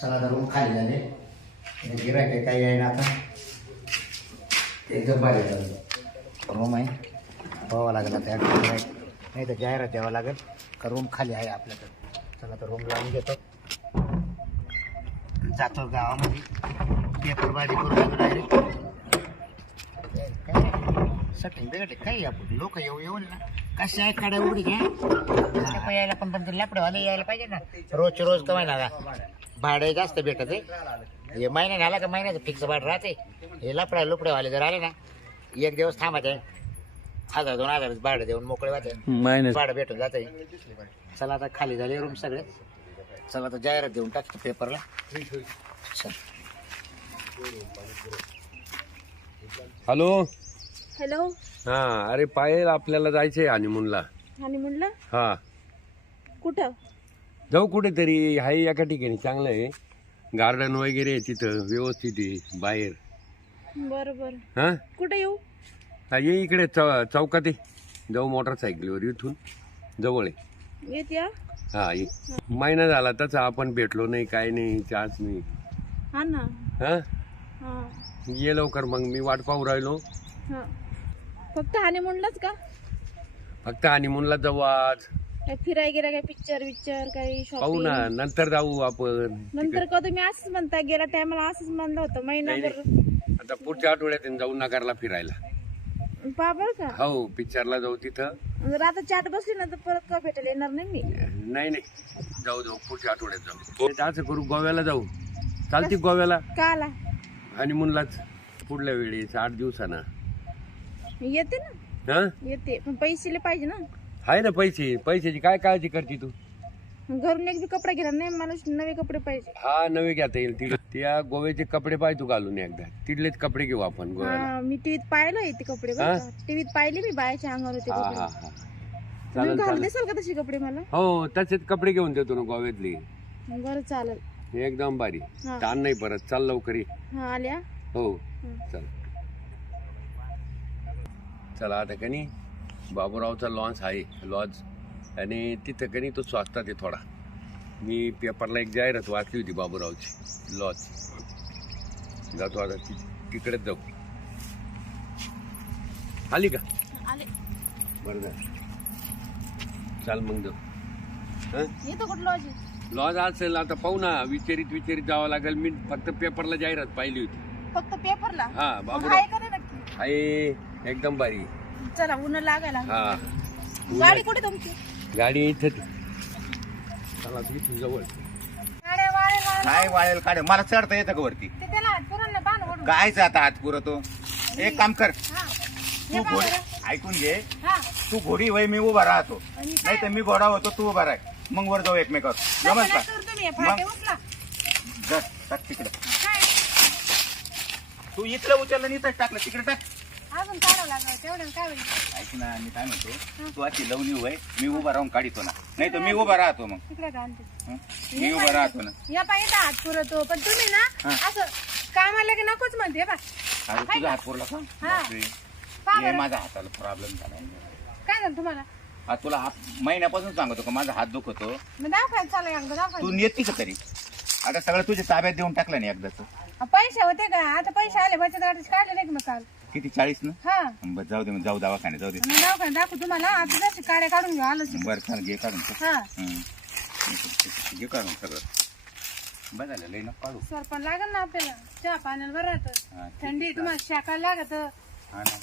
चला आता रूम खाली झाले. गिरायक काही आहे ना आता. एकदम भारी झालं. रूम आहे. पाहावं लागेल आता नाही तर जाहिरात द्यावं लागेल. का रूम खाली आहे आपल्याकडे. चला तर रूम लावून घेतो. जातो गावामध्ये. पेपर बाजी करून डायरेक्ट सटिंग बिघडले काही आपण? लोक येऊ येऊन ना. कसे आहे काड्या उघडी घ्या यायला पण पण लपडेवाले यायला पाहिजे ना. रोजचे रोज कमाय ना भाडे जास्त भेटत आहे. हे महिन्याने आला का महिन्याचं फिक्स भाडं राहते हे लपड्या लुपडेवाले जर आले ना एक दिवस थांबायचे हजार दोन हजार भाडं देऊन मोकळे वाटे. मायनस भाडं भेटून जाते चला आता खाली झाले रूम सगळे. चला आता जाहिरात देऊन टाकतो पेपरला चल. हॅलो? हॅलो? हा अरे पायल आपल्याला जायचंय हनीमूनला आणि म्हणलं हा. कुठं? जाऊ कुठेतरी आहे एका ठिकाणी चांगलं आहे. गार्डन वगैरे आहे तिथं व्यवस्थित आहे बाहेर. बरं बरं. हा? कुठं येऊ? हा, ये इकडे चौ चौकात आहे जाऊ मोटरसायकलीवर इथून. जवळ आहे. येते हा? हा ये. महिना झाला तसा आपण भेटलो नाही काय नाही चाच नाही. हा ना. हा? हा. ये लवकर मग मी वाट पाहू राहिलो. हा. फक्त हाने म्हणलंच का? फक्त हनीमूनला जाऊ आज. काय फिराय गेला काय पिक्चर विक्चर काही पाहू ना शॉपिंग नंतर जाऊ आपण नंतर का तुम्ही असंच म्हणता गेल्या टायमाला असंच म्हणलं होतं महिनाभर. आता पुढच्या आठवड्यात जाऊ नगरला फिरायला. पा बरं का. हो पिक्चरला जाऊ तिथं. जर आता चाट बसली ना तर परत का भेटायला येणार नाही मी? नाही नाही. जाऊ जाऊ पुढच्या आठवड्यात जाऊ. ते असं करू गोव्याला जाऊ. चालती गोव्याला. का आला आणि मुलाच पुढल्या वेळेस आठ दिवसानं. येते ना? हा? येते. पण पैसे लय पाहिजे ना. आहे ना पैसे? पैशाची काय काळजी करते तू? घरून एक बी कपडा घेणार नाही मला नवे कपडे पाहिजे. हा नवे घेता येईल. तिकडे त्या गोव्याचे कपडे पाय तू घालून एकदा. तिथलेच कपडे घेऊ आपण गोव्याला. हा मी टीव्हीत पाहिलं ते कपडे हा? टीव्हीत पाहिले मी बायाच्या अंगावर होते हा कपडे. हा हा. तुम्ही चालेल घालून चालेल. देसाल का तसे कपडे मला? हो तसेच कपडे घेऊन देतो ना गोव्यातले. बरं चालेल. एकदम भारी. हा. ताण नाही परत. चाल लवकर ये. हा आल्या? हो. हा. चल. चला आता कनी. बाबूरावचा लॉन्च आहे लॉज आणि तिथं कनी तो स्वस्तात आहे थोडा. मी पेपरला एक जाहिरात वाचली होती बाबूरावची लॉज जातो आता ति तिकडेच जाऊ. आली का? बरं झालं. चाल मग जाऊ. हं? लॉज लॉज असेल आता पाहू ना विचारित विचारित जावं लागेल. मी फक्त पेपरला जाहिरात पाहिली होती. फक्त पेपरला हा बाबूराव. नक्की? आहे एकदम भारी. चला उन्हा लागायला हा. गाडी कुठे तुमची? गाडी इथं चला इथून जवळ. गाड्या वाळे वाळे काय वाळेल काढ मला चढता येतं का वरती? ते त्याला पुरांना बांध ओढून. कायच आता हात पुरतो एक काम कर. हा. तू घोडी बरं? ऐकून घे. हा. तू घोडी वय मी उभा राहतो. आणि काय? नाही तर मी घोडा होतो तू उभा राह. मग वर जाऊ एकमेकावर. जमल नाही का? करतो मी, हे फाटे उचला. जा, टाक तिकडे. काय? तू इथलं उचललं आणि इथंच टाकलं. तिकडे टाक. अजून काढावं लागलं तेवढं काय होईल? ऐक ना मी काय म्हणतो तू अशी लवणी वय मी उभा राहून काढितो ना. नाही तर मी उभा राहतो मग. तिकडे हं? मी उभा राहतो ना. या पाहिजे हात पुरवतो पण तुम्ही ना हा. असं कामाला की नकोच म्हणते बा. अरे तुझा हात पुरला का? हा. बापरे. पहा हे बरं. माझा हाताला प्रॉब्लेम झाला काय झालं तुम्हाला? हा तुला हा महिन्यापासून सांगतो का माझा हात दुखतो? मी दवाखान्यात चालू एकदा तू दवाखान्यात नेती का तरी? आता सगळं तुझ्या ताब्यात देऊन टाकलं नाही एकदाच. पैसे होते का? आता पैसे आले बचत गटाचे काढले नाही का मग काल? किती? चाळीस ना? हा. बरं जाऊ दे मग जाऊ दवाखान्यात जाऊ दे. मी दवाखान्यात दाखवू तुम्हाला. आता जशी काड्या काढून घेऊ आलं शिक. बरं चाल घे काढून. टाक. हा. हं. घे काढून सगळं. बरं झालं लई नको काढू. सर पण लागेल ना आपल्याला. चहा पाण्याला बरं हा, राहतं ठीक थंडी तुम्हाला शाकायला लागत. हा ना.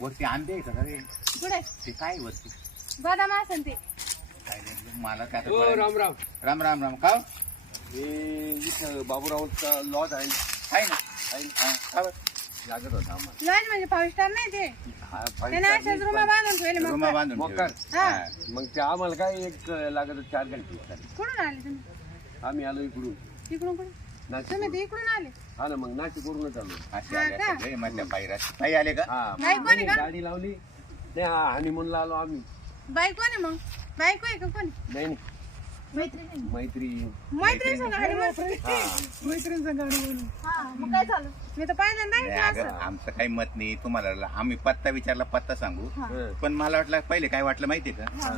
वरती आंबे आहे का रे कुठे? ते काय आहे वरती? बदाम असेल ते. काय नाही, मला काय आता हो कळलं. राम राम. राम राम राम. का हे? इथं बाबूरावचा लॉज आहे. काय ना? काय ना? हा, का बरं? लागत होता आम्हाला. लॉज म्हणजे फाईव्ह स्टार नाही ते. हा, त्याने फाईव्ह अशाच स्टार रुमा बांधून ठेवले रुमा मग बांधून मोकार. ठेवले. हा. मग ते आम्हाला काय एक लागत होतं चार घंटे कुठून आले तुम्ही? आम्ही आलो इकडून. इकडून कुठून? नाशिक ते इकडून आले? हा ना मग नाशिक वरूनच आलो असे हा आले मधल्या आले का? हा नाही, कोणी नाही, का? गाडी लावली. नाही हा हनीमूनला आलो आम्ही. बायको आहे मग? बायको आहे का कोणी? नाही नाही. मैत्रिणी. मैत्री मैत्रिणी संग आली मग हा. मैत्रिणी संग आली म्हणून हा मग काय झालं? मी तर पहिल्यांदा नाही, ऐकलं अगं, असं? आमचं काही मत नाही. तुम्हाला ल- आम्ही पत्ता विचारला पत्ता सांगू. हा. हं. पण मला वाटलं पहिले काय वाटलं माहितीये का? हा.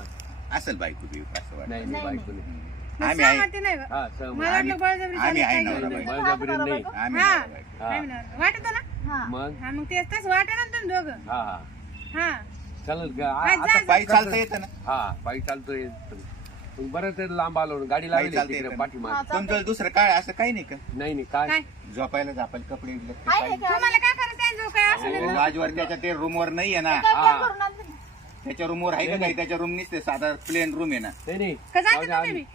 असेल बायको बियको असं वाटलं. नाही नाही बायको नाही आम्ही आहे. सहमती नाही का? हा सहमत. मला वाटलं बळजबरी आम्ही आहे चालेल नवरा काय बायको. बळजबरी नाही. आम्ही हा. नवरा बायको. हा. नाही ना. वाटत ना? मग? हा मग तेच तसं वाटत ना तुम्ही दोघं. हा. हा. हा चालेल का? आ- काय आता जा- पायी चालता येतं ना? हा पायी चालतोय. मग बरं तर लांब आलो ना. गाडी चालता तिकडे येतं पाठीमाग. तुमचं दुसरं काय असं काही नाही का? नाही नाही काय काय? झोपायला झापायला कपडे बिपडे आहे काही का? तुम्हाला काय करायचं जो काय असं अहो, राजवर त्याच्या ते रूमवर नाही आहे ना. काय हा. करून आणते? त्याच्या रूमवर आहे का काही? त्याच्या रूम नसते साधा प्लेन रूम आहे ना. नाही नाही. का जाऊ जाते दे तुम्ही? आम्ही. बी?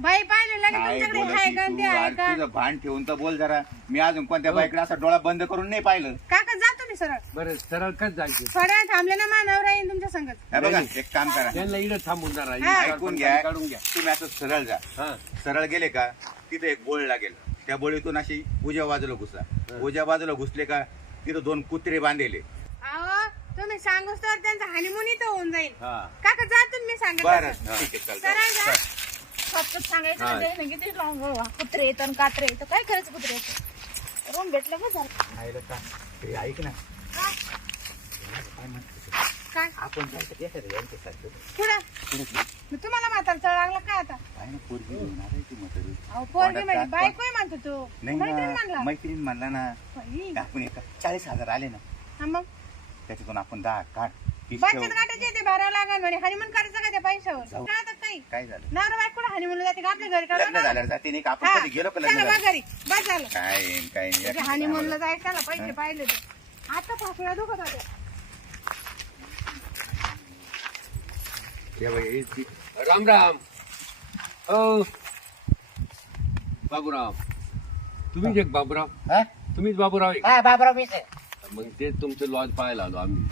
बाई पाहिलं लगे काय तुमच्याकडे बोलत आहे ती का? तू? ते आहे अरे का? तुझं भान ठेवून तर बोल जरा. मी अजून कोणत्या बाईकडे असा डोळा बंद करून नाही पाहिलं. काका जा तुम्ही सरळ. बरं सरळ कच जायचे? थोड्या वेळ थांबले ना मानव राहील तुमच्या संगत. हे बघा एक काम करा. त्यांना इकडे थांबून जरा हा. ऐकून घ्या काढून घ्या. तुम्ही असं सरळ जा. हा. सरळ गेले का तिथे एक बोळ लागेल. त्या बोळीतून अशी उजव्या बाजूला घुसा. उजव्या बाजूला घुसले का तिथं दोन कुत्रे बांधलेले. अहो तुम्ही सांगूस तर त्यांचा हनीमून इथं होऊन जाईल. हा. काका जा तुम्ही सांगत बरं तसं. ठीक आहे चल सरळ जा. फक्त सांगायचं हा. म्हणजे. कुत्रे येतं आणि कात्रे येतं. काय करायचं कुत्रे येतं? रूम भेटलं का झालं? का? ते ऐक ना. काय? आपण जायचं. पुढं तुम्हाला म्हातारा लागला काय आता? काय ना पोरगी येणार आहे ती म्हातारी. अहो पोरगी तोंडात म्हणजे कात बायकोय म्हणतो तो. नाही मैत्रीण ना म्हणला. मैत्रीण म्हणला ना. बाई. आपण एका चाळीस हजार आले ना? हा मग? त्याच्यातून आपण दहा काढ तीस बचत ठेव. गटाचे ते भरावं लागेल म्हणे. हनीमून करायचं का त्या पैशावर? जाऊ. काय आता काही काय झालं? नवरा बायको हनीमून जाते का? आपल्या घरी लग्न कळलं झाल्यावर जाते नाही का? आपण कधी गेलो का चला लग्न बा झालं. घरी बस झालं. काय आहे, काय नाही हनीमूनला जायचं त्याला पैसे पाहिले आता दुखत होते हे ती- राम राम. हो बाबूराव. तुम्हीच एक बाबूराव? हा? तुम्हीच बाबूराव आहे का? हा बाबराव मीच. मग ते तुमचं लॉज पाहायला आलो आम्ही.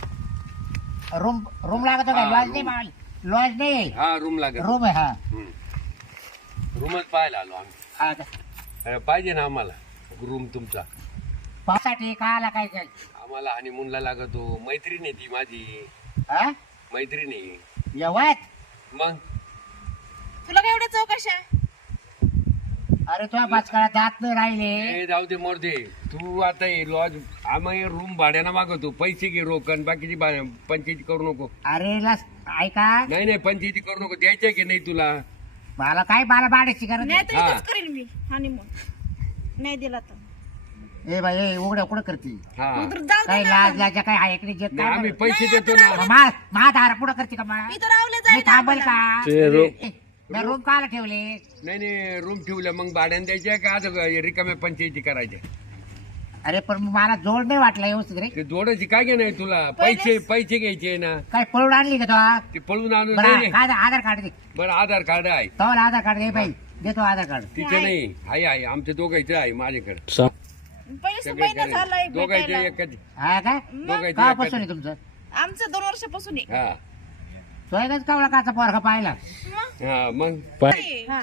रूम रूम लागत का? हा, लॉज. नाही मावली. लॉज नाही हा रूम लागेल. रूम आहे हा. रूमच पाहायला आलो आम्ही. हा? अरे, पाहिजे ना आम्हाला रूम तुमचा. पावसासाठी का आला काय काय? आम्हाला हनीमूनला लागतो. मैत्रीण आहे ती माझी. हा? मैत्रीण आहे. येवत? मग? तुला काय एवढ्या चौकशा अरे तुझ्या पाचकाळा दात नाही राहिले. ए जाऊ दे मोरदे तू आता हे लॉज आम्ही रूम भाड्यानं मागवतो. पैसे घे रोकन. बाकीची बा- पंचायती करू नको. अरे लस ऐका. नाही नाही पंचायती करू नको. द्यायचे की नाही तुला? मला काय मला भाड्याची गरज नाही नाही. तर हा. इथंच करीन मी हनीमून नाही दिला तर. ए बाई ए, उघड्या कुठं करते? हा. मग तर जाऊ काय दे लाज ना लाजा काय आहे इकडे जे नाही, आम्ही काय पैसे देतो ना. मा मा दारा पुढं करते का मा? इथं रावले मी जाईल थांबल का? ते मी रूम काला ठेवले? नाही नाही रूम ठेवल्या मग भाड्यानं द्यायच्या का आता रिकाम्या पंचायती करायच्या अरे पण मला जोड नाही वाटला व्यवस्थित रे. ते जोडायची काय घे नाही तुला? पैसे पैसे घ्यायचे ना. काय पळून आणली का तो? ते पळून आणून बरं नाही काय आधार कार्ड दे. बरं आधार कार्ड आहे. तो आधार कार्ड घे बाई. देतो आधार कार्ड. तिचं नाही. आहे आहे. आमच्या दोघांचं आहे माझ्याकडे. पहिले सगळे महिना झाला एक दोघांचे भेटायला. एकच हा काय दोघांचे कापासून एकच आहे तुमचं? आमचं दोन वर्षापासून आहे. हा. कावळा काचा पोरखा पाहिला. मग? हा मग हा.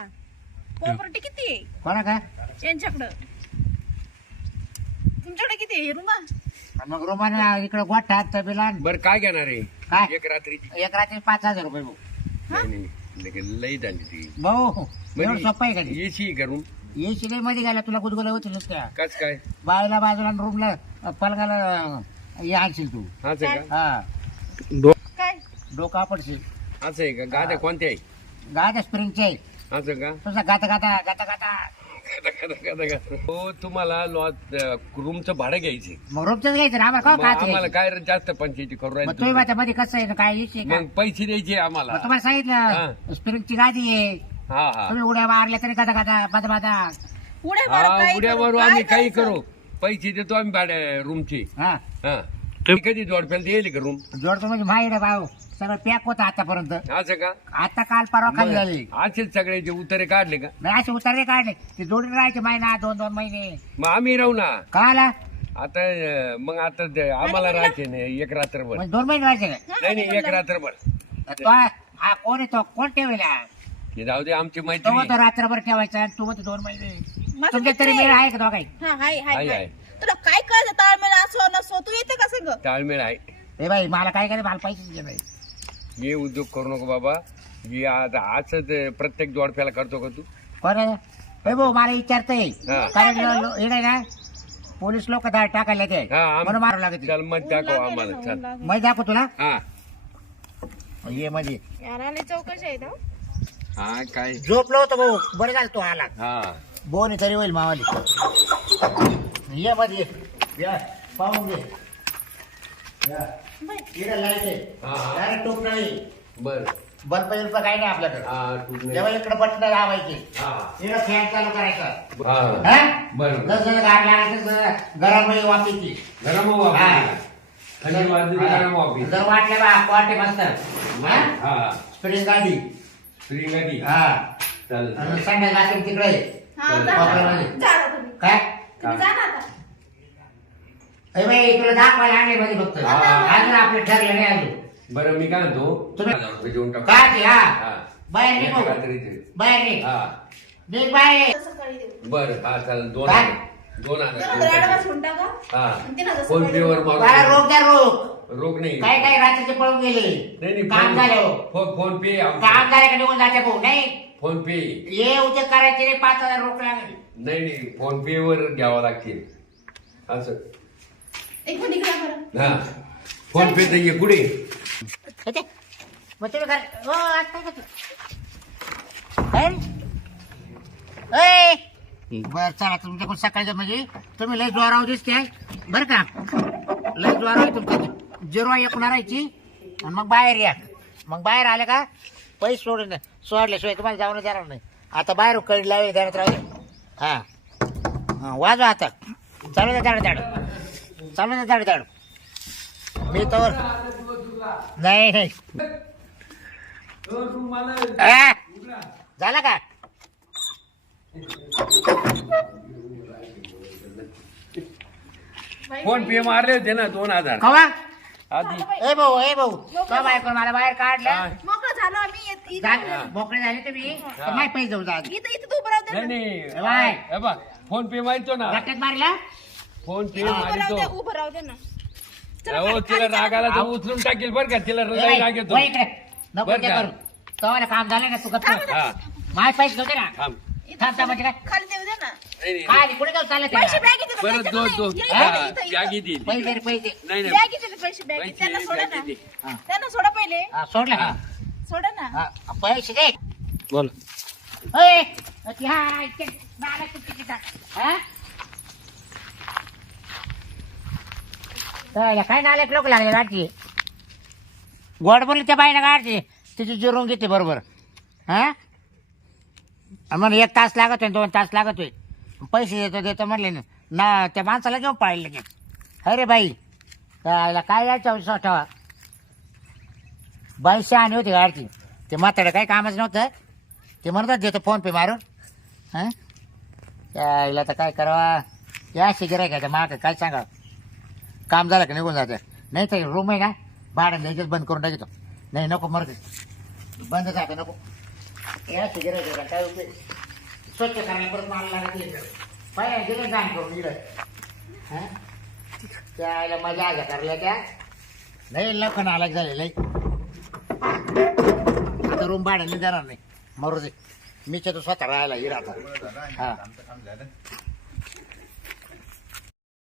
प्रॉपर्टी किती? आहे कोणा काय यांच्याकडं. तुमच्याकडे किती आहे रुमा? मग रोमाने इकडे गोठ्यात तबिलान बरं काय घेणार आहे? काय? एक रात्रीची. एक रात्री पाच हजार रुपये भाऊ. नाही, नाही, लगेच लई झाली ती. भाऊ एवढं सोपं आहे का एसी का रूम ये शिले मध्ये गेला तुला गुदगुला होतील नुसत्या. कस काय? बायला बाजूला रूमला पलगाला हे आणशील तू. आहे का? हा. डोका पडशील असं आहे का? गाद्या कोणत्या आहे? गाड्या स्प्रिंगचे आहे. असं का? तुझा गाता गाता गाता गाता. हो तुम्हाला लॉज रूमचं भाडं घ्यायचे मग रूमचंच घ्यायचं ना? आम्हाला काय आम्हाला काय रे जास्त पंचायती करू मग राहील तुम्ही तुम्ही. माझ्या मध्ये कसं आहे ना काय इशू आहे का? मग पैसे द्यायचे आम्हाला. मग तुम्हाला सांगितलं स्प्रिंगची गादी आहे. हा हा. तुम्ही उड्या मारल्या तरी गाता गाता बादा बादा उड्या मारा, हा काही उड्यावर करू, आम्ही काय काही करायचं? करू. पैसे देतो आम्ही भाड्या रूमचे हा. हा. तुम्ही कधी जोडप्याला येईल का रूम जोडतो म्हणजे माहिती भाऊ. सगळं पॅक होतं आतापर्यंत. असं का? आता काल परवा खाली झाली असेच सगळे जे उतारे काढले का? नाही असे उतरले काढले. ते जोडून राहायचे महिना दोन दोन महिने. मग आम्ही राहू ना. का आला आता अं, मग आता ते आम्हाला राहायचे नाही एक रात्रभर. म्हणजे दोन महिने राहायचे का? नाही नाही एक रात्रभर. तो हा कोण आहे तो? कोण ठेवला हे जाऊ दे आमची तो मैत्री म्हणतो रात्रभर ठेवायचा आणि तू म्हणतो दोन महिने. माझं तुमच्या मित्र तरी आहे. मेळ आहे का तो काही हा हाय हाय हाय, हाय हाय. तुला काय कळतं ताळमेळ असो नसो तू येते का सगळं ताळमेळ आहे. हे बाई मला काय करे मला पैसे दे बाई. हे उद्योग करू नको बाबा. हे आता असंच प्रत्येक जोडप्याला करतो का तू? कोण आहे? हे भाऊ मला विचारतंय. हा. कारण लो- इकडे ना पोलीस लोक टाकायला ते हा आम- म्हणून मारावं लागत चल मग दाखव आम्हाला. चल. मै दाखव तुला. हा. ये मध्ये यार आले चौकशी. हा काय? झोपलो होतो भाऊ. बरं झालं तू आला. हा. बोनी तरी होईल मावाली. ये मध्ये ये. या पाहून घे. या. इकडे लाइट आहे. हा, हा. डायरेक्ट टोप नाही. बर. बल्ब बिल्ब काही नाही आपल्याकडे. हा तू इकडे बटन लावायचे हा. इकडे फॅन चालू करायचा. हा. हा? जसं गार लागायचं तसं गरम वेळी वापायची गरम हा. वापी थंडी वाजली तर गरम वापी जर वाटले बा क्वाटे मस्त. हा? हा. स्प्रिंग गाडी. फ्री गाडी. हा. चालेल आणि जातील तिकडे. हा, चालेल. जा ना. वापरामध्ये. जा ना तुम्ही. काय? तुम्ही जा ना आता. ए बाई इकडे दाखवायला आणले फक्त. हा. अजून आपले ठरले नाही अजून. बरं मी काय म्हणतो? तुम्ही- हजार रुपये देऊन टाकू. काय ते हा. हा. बाहेर निघ. भाऊ. बाहेर निघ. हा. निघ बाहेर. सकाळी देऊ. बरं हा चालेल. दोन काय? हजार दोन हजार ऍडव्हान्स. हा. आणि तीन हजार फोन सकाळी पे वर देऊ. मारू रोग द्या रोग. रोग नाही. काय काय रात्रीचे पळून गेले? नाही नाही काम फोन- झालं फो- फोन पे आमचं. काम झालं का निघून जाते भाऊ? नाही. PhonePe. ये उद्या करायचे रे पाच हजार रोख लागेल. नाही नाही फोन पे वर घ्यावं लागतील. असं एक मिनिट इकडे या बरं. हा. फोन पे तर ये येते. मग तुम्ही कर. हो! बर चला तुमच्याकडून सकाळचं म्हणजे? तुम्ही लय जोरावर दिसते बरं का? लय जोरावर तुमचं. जिरवा एक मारायची आणि मग बाहेर या. मग बाहेर आले का? पैसे सोडून सोडल्याशिवाय तुम्हाला जाऊन देणार नाही. आता बाहेर कडी लावली देण्यात राहिले हा. हा, वाजवा आता. चालू द्या दाड चालू द्या दाड दाड मी तर नाही नाही. आ? झाला का? फोन पे मारले होते ना दोन हजार. कवा? आधी. ए भाऊ ए भाऊ. तो बायको मला बाहेर काढलं. मोकळं झालो आम्ही. येत- इथं- जा- मोकळे झाले तुम्ही. तर नाही पैसे देऊ जा इथं इथं तू दे. नाही ना. नाही. बाय. हे बघ, फोन पे मारतो ना. मारला? फोन पे उभं राहू दे मारतो उभं राहू दे ना. चला, हो खाली- तिला खाली चला. रागाला तर उचलून टाकेल बरं का? तिला ए हृदय बाई, राग येतो. वळ इकडे. नको बरं ते का? करू. काम झालं ना तू गप्प. हा. माय पैसे होते ना. थांब. इथं थांब थांब म्हणजे काय खाली देऊ दे ना. नाही, नाही, काय कुठे जाऊ पैसे ते बॅग इथे बरं द्यायचे दोन नाही. दोन. इथं- हा, इथं- इथं- बॅगी देईल पैसे रे पैसे. नाही नाही. बॅग इथे पैसे बॅग पैसे त्यांना सोडा ना. बॅगी दे. हा. त्यांना सोडा पहिले. हा, सोडलं का? सोडा ना. हा, पैसे दे. बोल. ओय, अति हा, इथे, मला किती किती टाक. हा? तर काय नालेक लोक लागले गाडची गोड बोलली त्या बाईनं गाडची तिची जिरून घेते बरोबर. हा? म्हणून एक तास लागत लागतोय दोन तास लागत लागतोय. पैसे देतो देतो म्हणले ना ना त्या माणसाला घेऊन पाळले की अरे बाई त्याला काय यायच्या विश्वास हो ठेवा बाई शहाणी होती गाडची ते म्हाताडं काही कामच नव्हतं. ते म्हणतात देतो फोन पे मारून. हां? त्याला तर काय करावा? या शिगिराय का माग. काय सांगा काम झालं का निघून जाते. नाही तर रूम आहे ना भाडं द्यायचंच बंद करून टाकतो. नाही नको मरते बंद जातं नको. या शिगिराय काय उपयोग? स्वच्छ करण्या परत माल लागत पाहिजे गेलं जाण करून इकडं. हां? त्याला मजा आल्या करल्या त्या. नाही लखन आला झालेलं आता रूम भाड्याने देणार नाही. मरू दे. मी तो स्वतः राहायला इरा आता हा.